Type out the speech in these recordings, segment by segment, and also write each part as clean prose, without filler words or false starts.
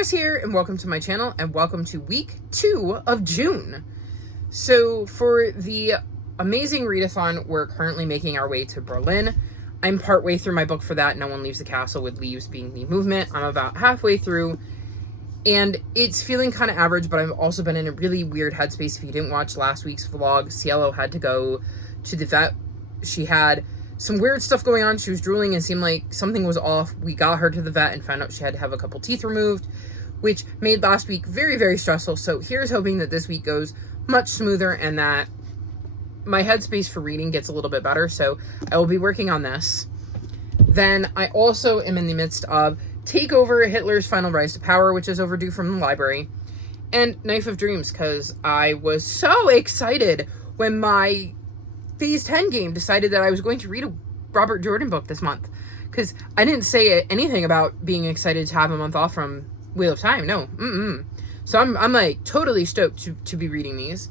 Chris here, and welcome to my channel, and welcome to week 2 of June. So for the Amazing Readathon, we're currently making our way to Berlin. I'm partway through my book for that, No One Leaves the Castle, with leaves being the movement. I'm about halfway through, and it's feeling kind of average, but I've also been in a really weird headspace. If you didn't watch last week's vlog, Cielo had to go to the vet. She had some weird stuff going on. She was drooling and seemed like something was off. We got her to the vet and found out she had to have a couple teeth removed, which made last week very, very stressful. So here's hoping that this week goes much smoother and that my headspace for reading gets a little bit better. So I will be working on this. Then I also am in the midst of Take Over, Hitler's Final Rise to Power, which is overdue from the library, and Knife of Dreams, because I was so excited when my Phase 10 game decided that I was going to read a Robert Jordan book this month, because I didn't say anything about being excited to have a month off from Wheel of Time. No. So I'm like totally stoked to be reading these.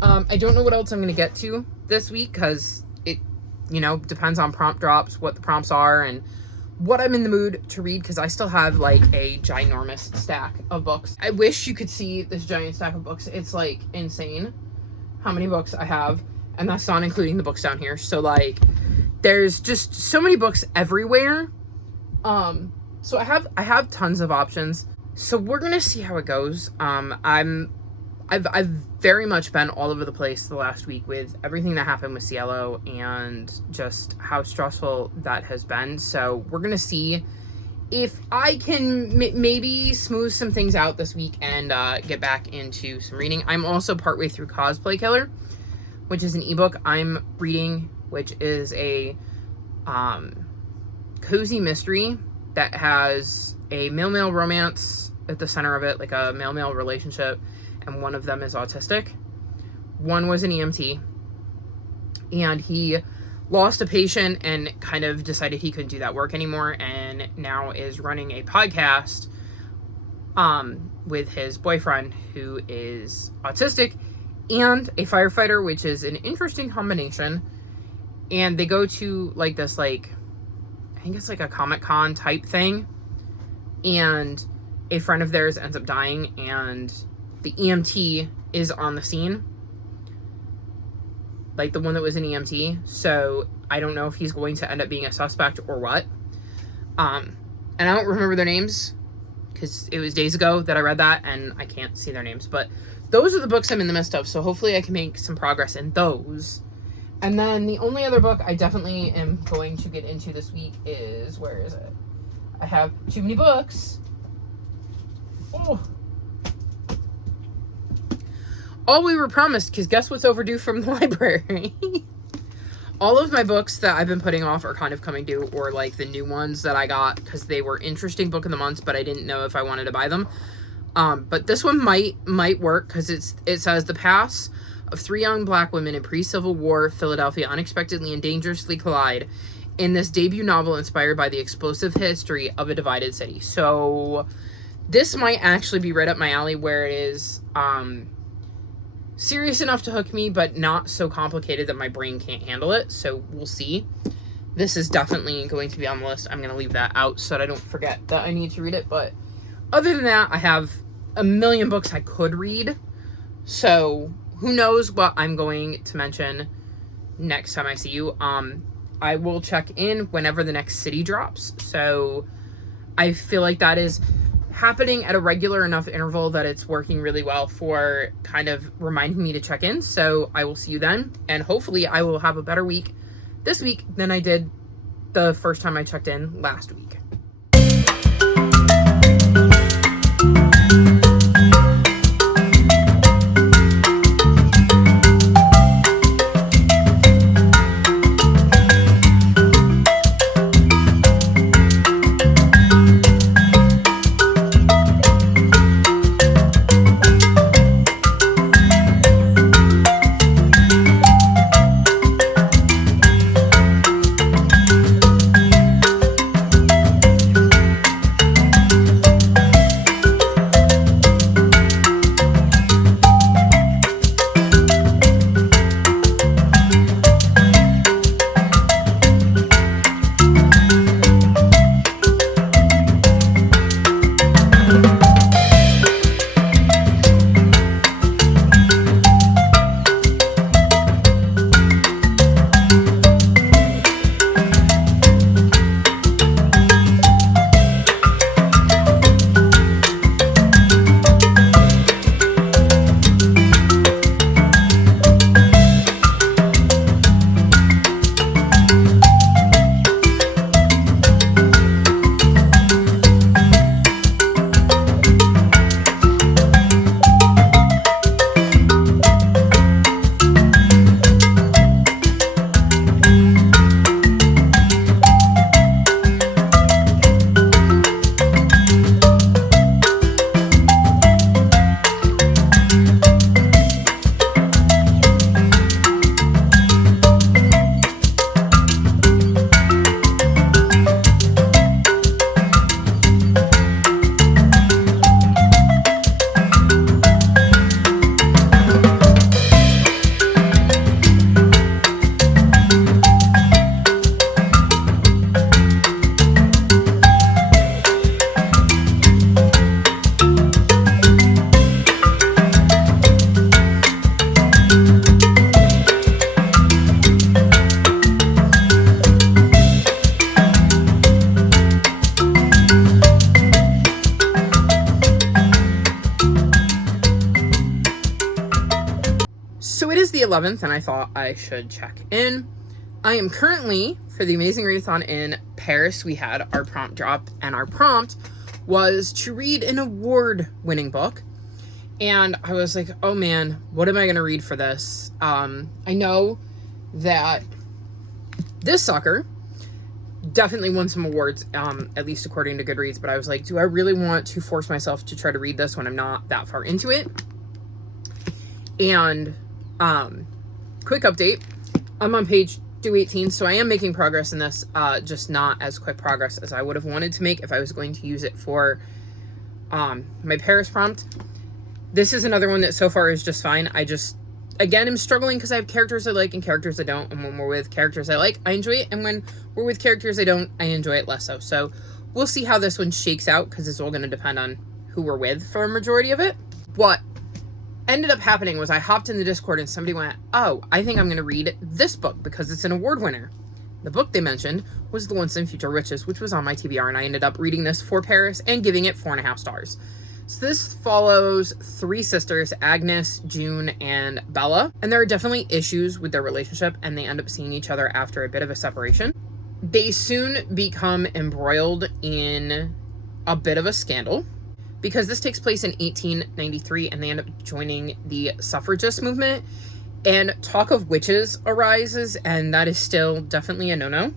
I don't know what else I'm going to get to this week, because it, depends on prompt drops, what the prompts are, and what I'm in the mood to read, because I still have like a ginormous stack of books. I wish you could see this giant stack of books. It's like insane how many books I have. And that's not including the books down here. So, like, there's just so many books everywhere. So I have tons of options. So we're gonna see how it goes. I've very much been all over the place the last week with everything that happened with Cielo and just how stressful that has been. So we're gonna see if I can maybe smooth some things out this week and get back into some reading. I'm also partway through Cosplay Killer, which is an ebook I'm reading, which is a cozy mystery that has a male-male romance at the center of it, like a male-male relationship, and one of them is autistic. One was an EMT, and he lost a patient and kind of decided he couldn't do that work anymore, and now is running a podcast with his boyfriend, who is autistic and a firefighter, which is an interesting combination. And they go to like this, like, I think it's like a Comic-Con type thing, and a friend of theirs ends up dying, and the EMT is on the scene, like the one that was an EMT. So I don't know if he's going to end up being a suspect or what. And I don't remember their names because it was days ago that I read that, and I can't see their names, but those are the books I'm in the midst of, so hopefully I can make some progress in those. And then the only other book I definitely am going to get into this week is, where is it? I have too many books. Oh. All We Were Promised, because guess what's overdue from the library? All of my books that I've been putting off are kind of coming due, or like the new ones that I got because they were interesting book of the month, but I didn't know if I wanted to buy them. But this one might work, because it says the paths of 3 young black women in pre-Civil War Philadelphia unexpectedly and dangerously collide in this debut novel inspired by the explosive history of a divided city. So this might actually be right up my alley, where it is serious enough to hook me, but not so complicated that my brain can't handle it. So we'll see. This is definitely going to be on the list. I'm going to leave that out so that I don't forget that I need to read it. But other than that, I have a million books I could read, so who knows what I'm going to mention next time I see you. I will check in whenever the next city drops, so I feel like that is happening at a regular enough interval that it's working really well for kind of reminding me to check in. So I will see you then, and hopefully I will have a better week this week than I did the first time I checked in last week. 11th, and I thought I should check in. I am currently, for the Amazing Readathon in Paris, we had our prompt drop, and our prompt was to read an award-winning book. And I was like, oh man, what am I going to read for this? I know that this sucker definitely won some awards, at least according to Goodreads, but I was like, do I really want to force myself to try to read this when I'm not that far into it? And quick update, I'm on page 218, so I am making progress in this, just not as quick progress as I would have wanted to make if I was going to use it for my Paris prompt. This is another one that so far is just fine. I just, again, I'm struggling because I have characters I like and characters I don't, and when we're with characters I like, I enjoy it, and when we're with characters I don't, I enjoy it less so. So we'll see how this one shakes out, because it's all going to depend on who we're with for a majority of it. What ended up happening was I hopped in the Discord and somebody went, oh, I think I'm going to read this book because it's an award winner. The book they mentioned was The Once and Future Witches, which was on my TBR, and I ended up reading this for Paris and giving it 4.5 stars. So this follows three sisters, Agnes, June, and Bella, and there are definitely issues with their relationship, and they end up seeing each other after a bit of a separation. They soon become embroiled in a bit of a scandal, because this takes place in 1893, and they end up joining the suffragist movement, and talk of witches arises, and that is still definitely a no-no.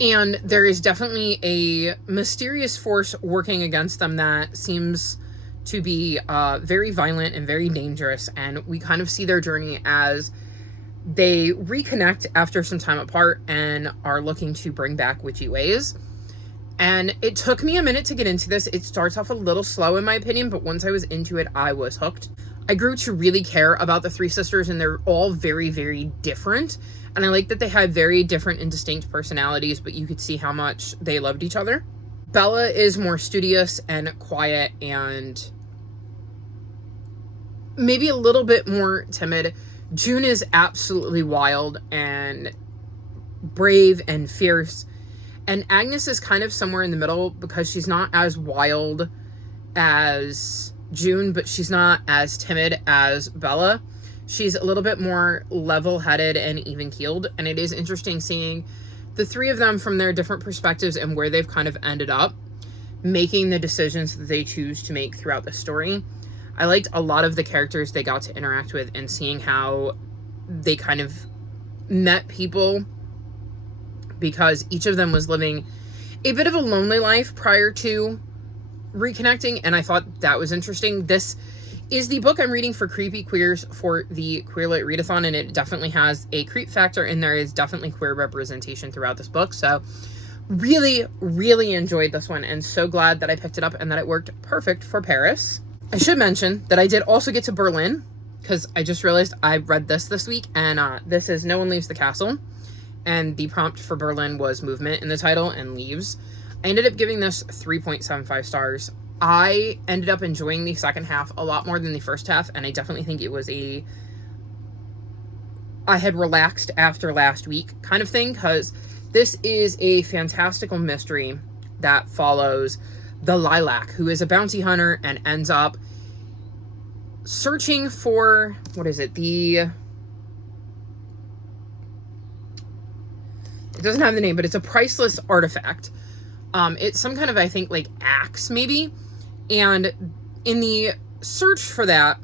And there is definitely a mysterious force working against them that seems to be very violent and very dangerous, and we kind of see their journey as they reconnect after some time apart and are looking to bring back witchy ways. And it took me a minute to get into this. It starts off a little slow in my opinion, but once I was into it, I was hooked. I grew to really care about the three sisters, and they're all very, very different. And I like that they had very different and distinct personalities, but you could see how much they loved each other. Bella is more studious and quiet and maybe a little bit more timid. June is absolutely wild and brave and fierce. And Agnes is kind of somewhere in the middle because she's not as wild as June, but she's not as timid as Bella. She's a little bit more level-headed and even-keeled, and it is interesting seeing the three of them from their different perspectives and where they've kind of ended up making the decisions that they choose to make throughout the story. I liked a lot of the characters they got to interact with and seeing how they kind of met people, because each of them was living a bit of a lonely life prior to reconnecting, and I thought that was interesting. This is the book I'm reading for Creepy Queers for the Queerlit Readathon, and it definitely has a creep factor, and there is definitely queer representation throughout this book. So really, really enjoyed this one, and so glad that I picked it up and that it worked perfect for Paris. I should mention that I did also get to Berlin, because I just realized I read this week, and this is No One Leaves the Castle, and the prompt for Berlin was movement in the title and leaves. I ended up giving this 3.75 stars. I ended up enjoying the second half a lot more than the first half, and I definitely think it was I had relaxed after last week kind of thing, because this is a fantastical mystery that follows the Lilac, who is a bounty hunter and ends up searching for, what is it? It doesn't have the name, but it's a priceless artifact. It's some kind of, I think, like axe maybe. And in the search for that,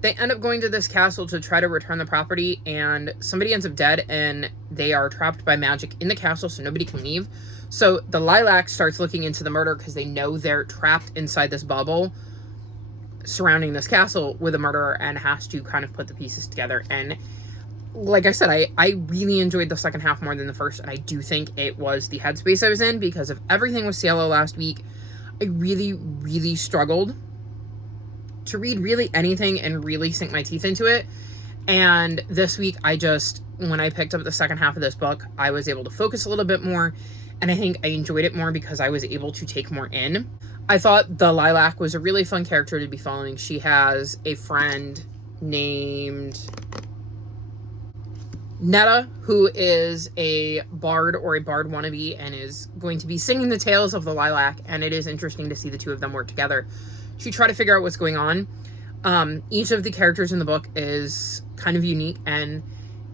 they end up going to this castle to try to return the property, and somebody ends up dead, and they are trapped by magic in the castle, so nobody can leave. So the Lilac starts looking into the murder because they know they're trapped inside this bubble surrounding this castle with a murderer, and has to kind of put the pieces together. And like I said, I really enjoyed the second half more than the first, and I do think it was the headspace I was in because of everything with Cielo last week. I really, really struggled to read really anything and really sink my teeth into it. And this week, when I picked up the second half of this book, I was able to focus a little bit more, and I think I enjoyed it more because I was able to take more in. I thought the Lilac was a really fun character to be following. She has a friend named Netta, who is a bard or a bard wannabe and is going to be singing the tales of the Lilac, and it is interesting to see the two of them work together to try to figure out what's going on. Each of the characters in the book is kind of unique, and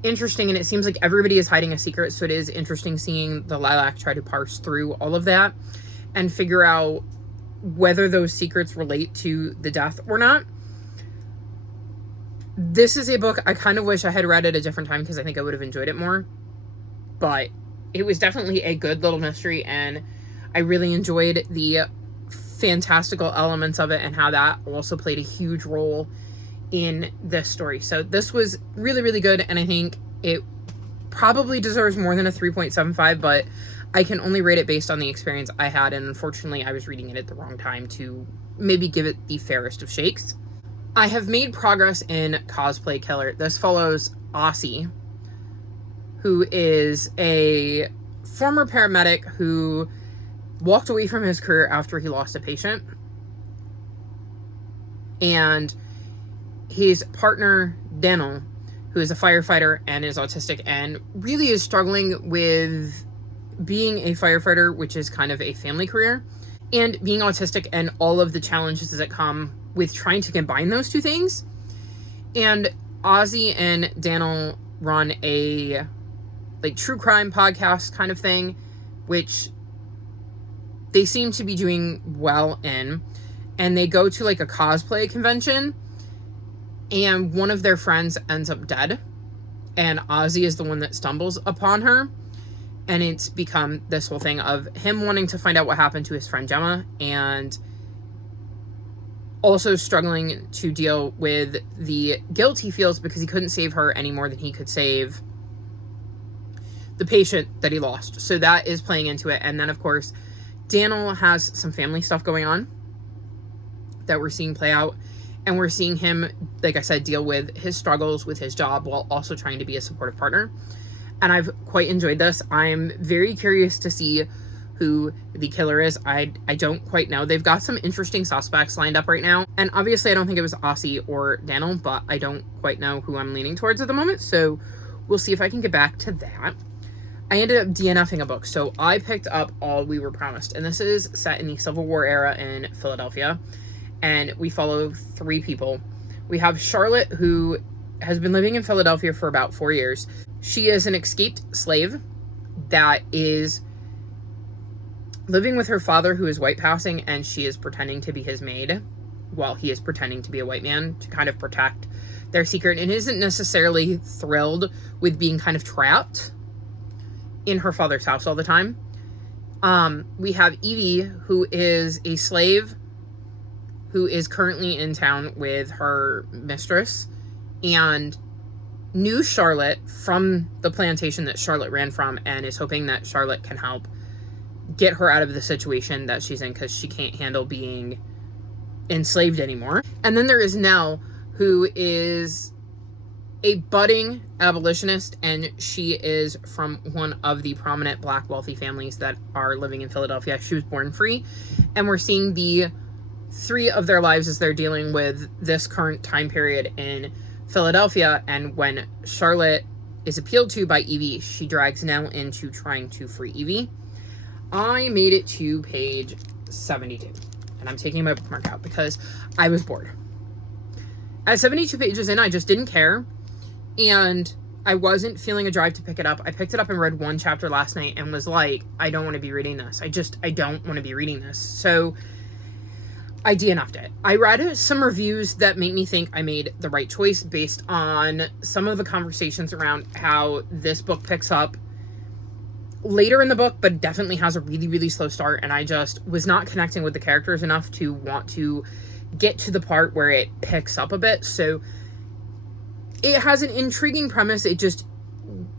interesting, and it seems like everybody is hiding a secret, so it is interesting seeing the Lilac try to parse through all of that and figure out whether those secrets relate to the death or not. This is a book I kind of wish I had read at a different time because I think I would have enjoyed it more, but it was definitely a good little mystery, and I really enjoyed the fantastical elements of it and how that also played a huge role in this story. So this was really, really good, and I think it probably deserves more than a 3.75, but I can only rate it based on the experience I had, and unfortunately I was reading it at the wrong time to maybe give it the fairest of shakes. I have made progress in Cosplay Killer. This follows Aussie, who is a former paramedic who walked away from his career after he lost a patient. And his partner, Daniel, who is a firefighter and is autistic and really is struggling with being a firefighter, which is kind of a family career, and being autistic and all of the challenges that come with trying to combine those two things. And Ozzy and Daniel run a like true crime podcast kind of thing, which they seem to be doing well in. And they go to like a cosplay convention, and one of their friends ends up dead, and Ozzy is the one that stumbles upon her. And it's become this whole thing of him wanting to find out what happened to his friend Gemma, and also struggling to deal with the guilt he feels because he couldn't save her any more than he could save the patient that he lost. So that is playing into it. And then, of course, Daniel has some family stuff going on that we're seeing play out. And we're seeing him, like I said, deal with his struggles with his job while also trying to be a supportive partner. And I've quite enjoyed this. I'm very curious to see who the killer is. I don't quite know. They've got some interesting suspects lined up right now. And obviously I don't think it was Aussie or Daniel, but I don't quite know who I'm leaning towards at the moment. So we'll see if I can get back to that. I ended up DNFing a book. So I picked up All We Were Promised. And this is set in the Civil War era in Philadelphia. And we follow three people. We have Charlotte, who has been living in Philadelphia for about 4 years. She is an escaped slave that is living with her father, who is white passing, and she is pretending to be his maid while he is pretending to be a white man to kind of protect their secret, and isn't necessarily thrilled with being kind of trapped in her father's house all the time. We have Evie, who is a slave who is currently in town with her mistress, and knew Charlotte from the plantation that Charlotte ran from, and is hoping that Charlotte can help get her out of the situation that she's in because she can't handle being enslaved anymore. And then there is Nell, who is a budding abolitionist, and she is from one of the prominent Black wealthy families that are living in Philadelphia. She was born free, and we're seeing the three of their lives as they're dealing with this current time period in Philadelphia. And when Charlotte is appealed to by Evie, she drags Nell into trying to free Evie. I made it to page 72, and I'm taking my bookmark out because I was bored. At 72 pages in, I just didn't care, and I wasn't feeling a drive to pick it up. I picked it up and read one chapter last night and was like, I don't want to be reading this. I don't want to be reading this. So I DNF'd it. I read some reviews that make me think I made the right choice based on some of the conversations around how this book picks up later in the book, but definitely has a really, really slow start. And I just was not connecting with the characters enough to want to get to the part where it picks up a bit. So it has an intriguing premise. It just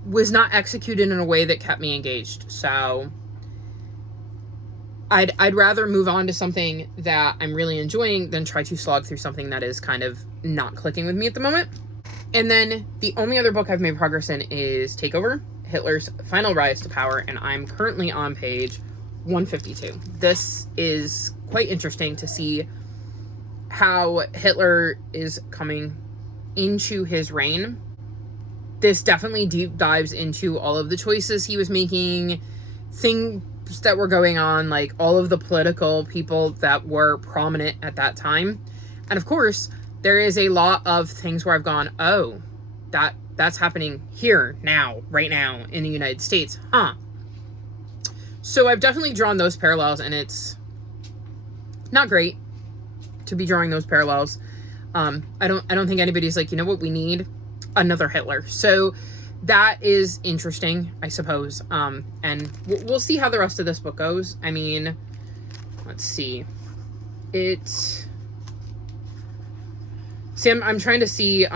was not executed in a way that kept me engaged. So I'd rather move on to something that I'm really enjoying than try to slog through something that is kind of not clicking with me at the moment. And then the only other book I've made progress in is Takeover, Hitler's Final Rise to Power, and I'm currently on page 152. This is quite interesting to see how Hitler is coming into his reign. This definitely deep dives into all of the choices he was making, things that were going on, like all of the political people that were prominent at that time. And of course, there is a lot of things where I've gone, oh, that that's happening here, now, right now, in the United States. So I've definitely drawn those parallels, and it's not great to be drawing those parallels. I don't think anybody's like, you know what, we need another Hitler. So that is interesting, I suppose. And we'll see how the rest of this book goes. I mean, let's see. I'm trying to see,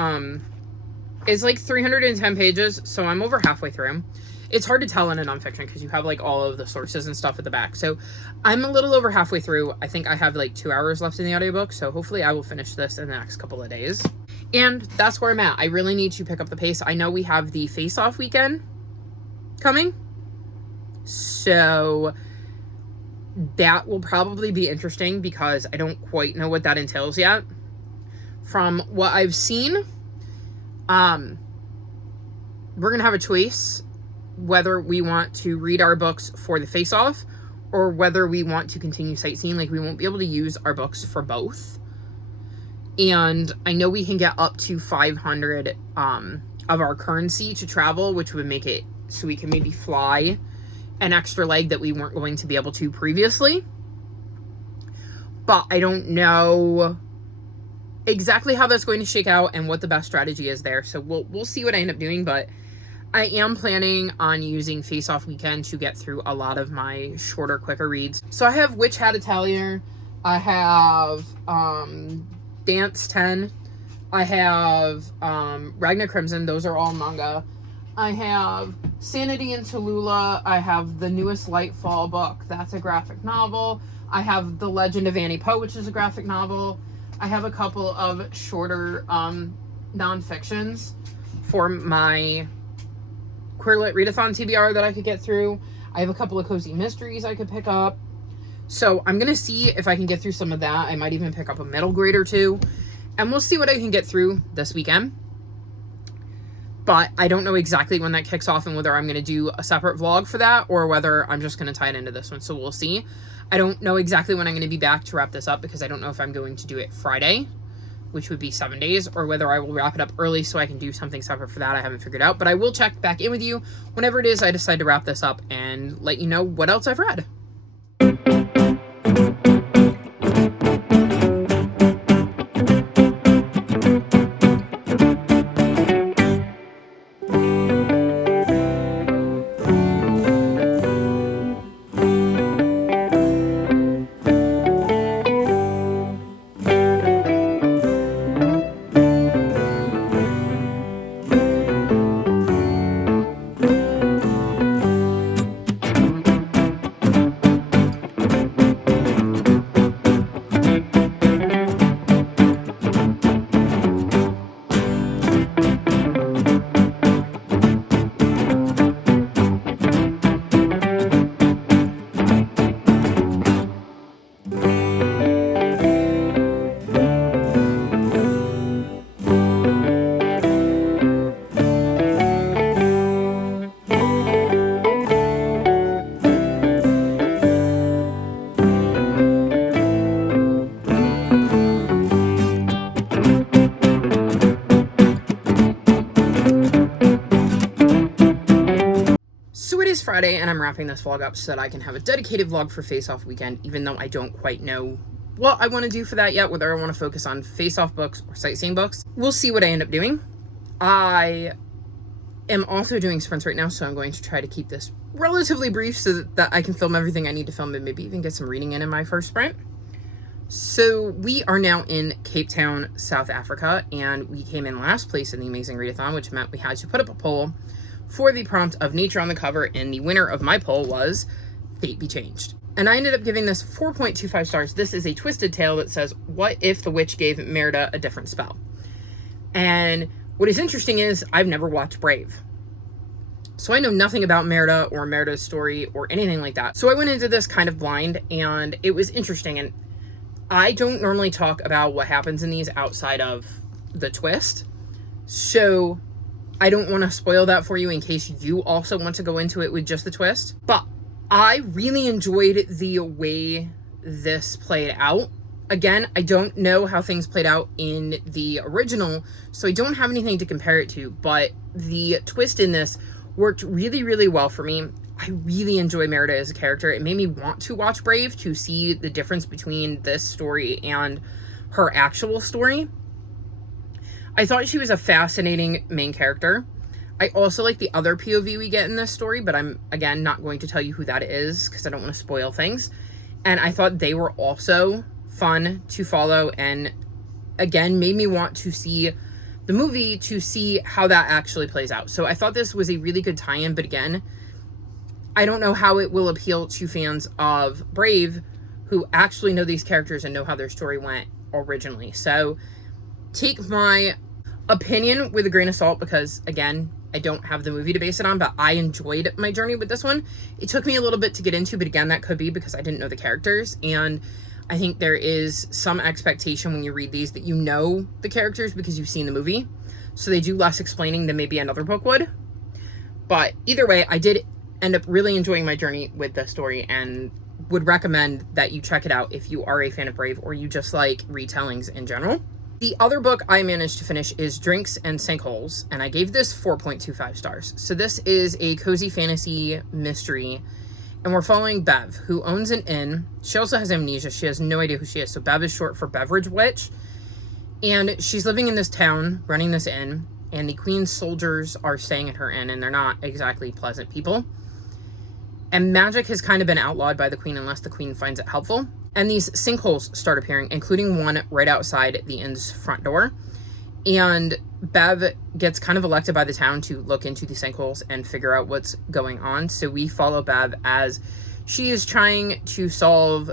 it's like 310 pages, so I'm over halfway through. It's hard to tell in a nonfiction because you have like all of the sources and stuff at the back. So I'm a little over halfway through. I think I have like 2 hours left in the audiobook, so hopefully I will finish this in the next couple of days. And that's where I'm at. I really need to pick up the pace. I know we have the face-off weekend coming, so that will probably be interesting because I don't quite know what that entails yet. From what I've seen, we're gonna have a choice whether we want to read our books for the face-off or whether we want to continue sightseeing. Like, we won't be able to use our books for both. And I know we can get up to 500 of our currency to travel, which would make it so we can maybe fly an extra leg that we weren't going to be able to previously. But I don't know exactly how that's going to shake out and what the best strategy is there. So we'll see what I end up doing, but I am planning on using Face-Off Weekend to get through a lot of my shorter, quicker reads. So I have Witch Hat Atelier, I have Dance 10, I have Ragnar Crimson, those are all manga. I have Sanity in Tallulah, I have the newest Lightfall book, that's a graphic novel. I have The Legend of Annie Poe, which is a graphic novel. I have a couple of shorter non-fictions for my Queerlit Readathon TBR that I could get through. I have a couple of cozy mysteries I could pick up. So I'm going to see if I can get through some of that. I might even pick up a middle grade or two. And we'll see what I can get through this weekend. But I don't know exactly when that kicks off and whether I'm going to do a separate vlog for that or whether I'm just going to tie it into this one. So we'll see. I don't know exactly when I'm going to be back to wrap this up because I don't know if I'm going to do it Friday, which would be 7 days, or whether I will wrap it up early so I can do something separate for that. I haven't figured out, but I will check back in with you whenever it is I decide to wrap this up and let you know what else I've read. Friday, and I'm wrapping this vlog up so that I can have a dedicated vlog for Face-Off Weekend, even though I don't quite know what I want to do for that yet, whether I want to focus on Face-Off books or sightseeing books. We'll see what I end up doing. I am also doing sprints right now, so I'm going to try to keep this relatively brief so that I can film everything I need to film and maybe even get some reading in my first sprint. So we are now in Cape Town, South Africa, and we came in last place in the Amazing Readathon, which meant we had to put up a poll for the prompt of nature on the cover, and the winner of my poll was Fate Be Changed. And I ended up giving this 4.25 stars. This is a twisted tale that says, what if the witch gave Merida a different spell? And what is interesting is I've never watched Brave. So I know nothing about Merida or Merida's story or anything like that. So I went into this kind of blind, and it was interesting. And I don't normally talk about what happens in these outside of the twist. So I don't want to spoil that for you in case you also want to go into it with just the twist. But I really enjoyed the way this played out Again, I don't know how things played out in the original, so I don't have anything to compare it to, but the twist in this worked really, really well for me. I really enjoy Merida as a character. It made me want to watch Brave to see the difference between this story and her actual story. I thought she was a fascinating main character. I also like the other POV we get in this story, but I'm, again, not going to tell you who that is because I don't want to spoil things. And I thought they were also fun to follow and, again, made me want to see the movie to see how that actually plays out. So I thought this was a really good tie-in, but again, I don't know how it will appeal to fans of Brave who actually know these characters and know how their story went originally. So take my opinion with a grain of salt because, again, I don't have the movie to base it on, but I enjoyed my journey with this one. It took me a little bit to get into, but again, that could be because I didn't know the characters. And I think there is some expectation when you read these that you know the characters because you've seen the movie. So they do less explaining than maybe another book would. But either way, I did end up really enjoying my journey with the story and would recommend that you check it out if you are a fan of Brave or you just like retellings in general. The other book I managed to finish is Drinks and Sinkholes, and I gave this 4.25 stars. So this is a cozy fantasy mystery, and we're following Bev, who owns an inn. She also has amnesia. She has no idea who she is. So Bev is short for Beverage Witch, and she's living in this town, running this inn, and the Queen's soldiers are staying at her inn, and they're not exactly pleasant people. And magic has kind of been outlawed by the Queen unless the Queen finds it helpful. And these sinkholes start appearing, including one right outside the inn's front door. And Bev gets kind of elected by the town to look into the sinkholes and figure out what's going on. So we follow Bev as she is trying to solve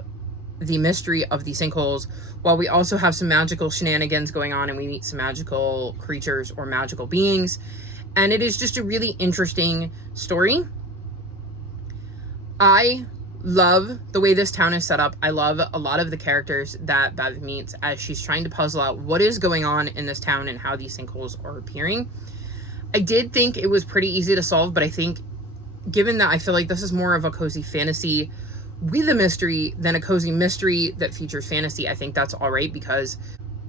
the mystery of the sinkholes, while we also have some magical shenanigans going on and we meet some magical creatures or magical beings. And it is just a really interesting story. I love the way this town is set up. I love a lot of the characters that Bev meets as she's trying to puzzle out what is going on in this town and how these sinkholes are appearing. I did think it was pretty easy to solve, but I think given that I feel like this is more of a cozy fantasy with a mystery than a cozy mystery that features fantasy, I think that's all right because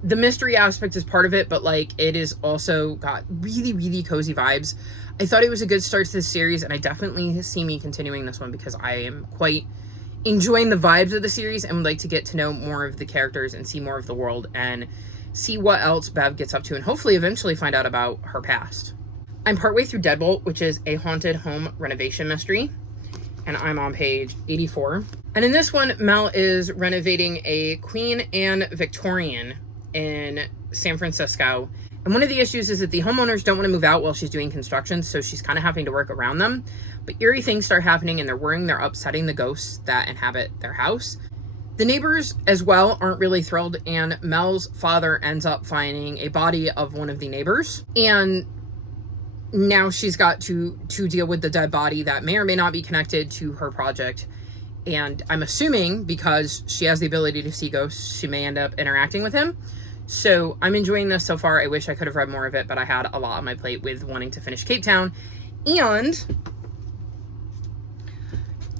the mystery aspect is part of it, but like it is also got really, really cozy vibes. I thought it was a good start to this series, and I definitely see me continuing this one because I am quite enjoying the vibes of the series and would like to get to know more of the characters and see more of the world and see what else Bev gets up to and hopefully eventually find out about her past. I'm partway through Deadbolt, which is a haunted home renovation mystery, and I'm on page 84. And in this one, Mel is renovating a Queen Anne Victorian in San Francisco. And one of the issues is that the homeowners don't want to move out while she's doing construction, so she's kind of having to work around them. But eerie things start happening, and they're worrying they're upsetting the ghosts that inhabit their house. The neighbors, as well, aren't really thrilled, and Mel's father ends up finding a body of one of the neighbors. And now she's got to deal with the dead body that may or may not be connected to her project. And I'm assuming because she has the ability to see ghosts, she may end up interacting with him. So I'm enjoying this so far. I wish I could have read more of it, but I had a lot on my plate with wanting to finish Cape Town and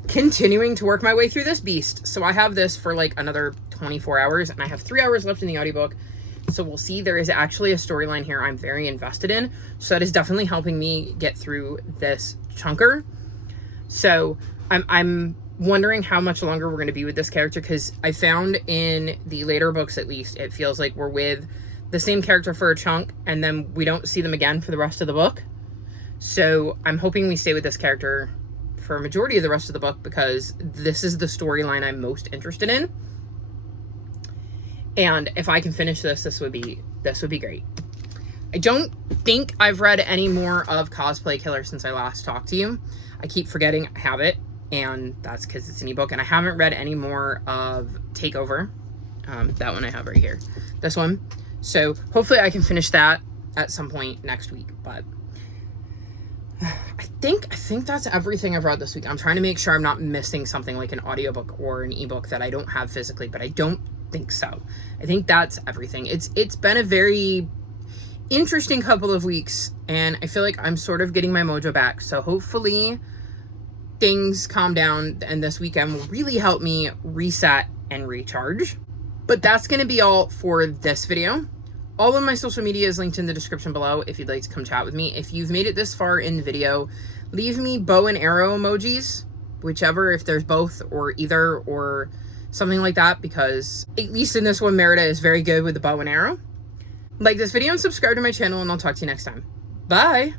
continuing to work my way through this beast. So I have this for like another 24 hours, and I have 3 hours left in the audiobook. So we'll see. There is actually a storyline here I'm very invested in. So that is definitely helping me get through this chunker. So I'm wondering how much longer we're going to be with this character, because I found in the later books, at least, it feels like we're with the same character for a chunk and then we don't see them again for the rest of the book. So I'm hoping we stay with this character for a majority of the rest of the book because this is the storyline I'm most interested in. And if I can finish this would be great. I don't think I've read any more of Cosplay Killer since I last talked to you. I keep forgetting I have it, and that's because it's an ebook, and I haven't read any more of Takeover. That one I have right here. This one. So hopefully I can finish that at some point next week, but I think that's everything I've read this week. I'm trying to make sure I'm not missing something like an audiobook or an ebook that I don't have physically, but I don't think so. I think that's everything. It's been a very interesting couple of weeks, and I feel like I'm sort of getting my mojo back. So hopefully things calm down, and this weekend will really help me reset and recharge. But that's going to be all for this video. All of my social media is linked in the description below if you'd like to come chat with me. If you've made it this far in the video, leave me bow and arrow emojis, whichever, if there's both or either or something like that, because at least in this one, Merida is very good with the bow and arrow. Like this video and subscribe to my channel, and I'll talk to you next time. Bye!